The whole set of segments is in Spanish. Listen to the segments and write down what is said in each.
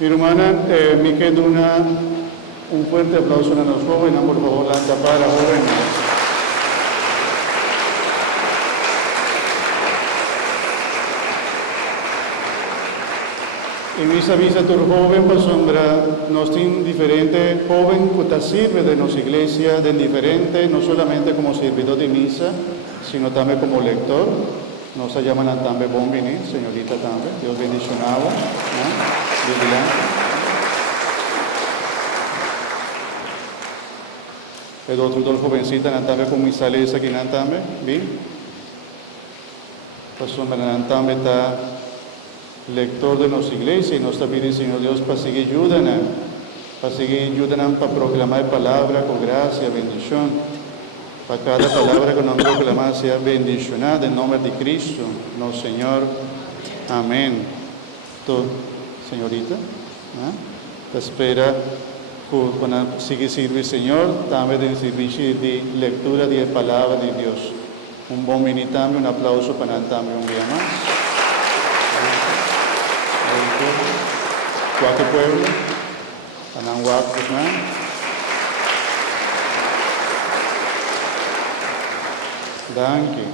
Mi hermana, me queda un fuerte aplauso a los jóvenes, por favor, la para jóvenes. Y mis avisa tu joven, pues sombra, nos tiene diferente joven que te sirve de nuestra iglesia, de diferente, no solamente como servidor de misa, sino también como lector. Nos llaman también bombini, señorita también, Dios bendicionado, el otro dos jovencitas también con mis sales aquí también, bien. Pues sombra también está lector de nuestra iglesia y nos está pidiendo, Señor Dios, para seguir ayudando, para proclamar palabra con gracia, bendición. Para cada palabra que nos proclamamos sea bendicionada en nombre de Cristo, nuestro Señor. Amén. Tú, señorita, te espera cuando sigue sirve el Señor, también del servicio de lectura de la palabra de Dios. Un buen minutame, un aplauso para también un día más. Cuatro pueblo, Ananguac, Danke.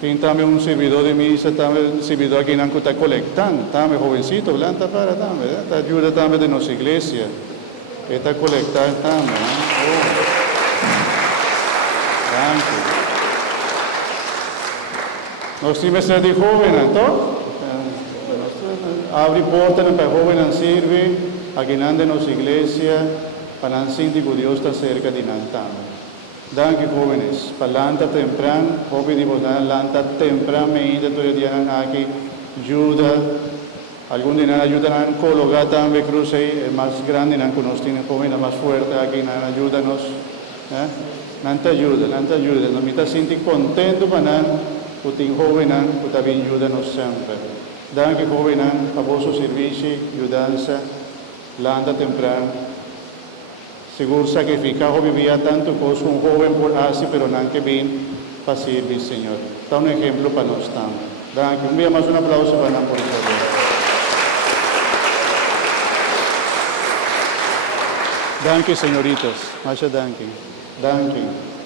Tiene también un servidor de misa, también un servidor aquí en Anco está colectando, también jovencito, blanca para también, esta ayuda también de nuestra iglesia, está colectando también. Danke. Nos tiene ser de joven, ¿no? Abre puertas para jóvenes sirve, aquí en nuestra iglesia, para sentir que Dios está cerca de nosotros. Danke jóvenes, palanta temprano, joven de vosotros, lanta temprano, me inda todo el día aquí, ayuda, algún día ayudan a colocar también cruz ahí, el más grande, que nos tiene jóvenes más fuerte aquí, ayúdanos, nanta ayuda, nos me está sintiendo contento para que tenga jóvenes, que también ayúdanos siempre. Danke jóvenes, a vuestro servicio, ayudanza, lanta temprano. Seguro sacrificado vivía tanto cosa un joven por así, pero no que bien para servir, Señor. Da un ejemplo para nosotros también. Danke. Un día más un aplauso para nosotros, por favor. Danke, señoritas. Muchas danke. Danke.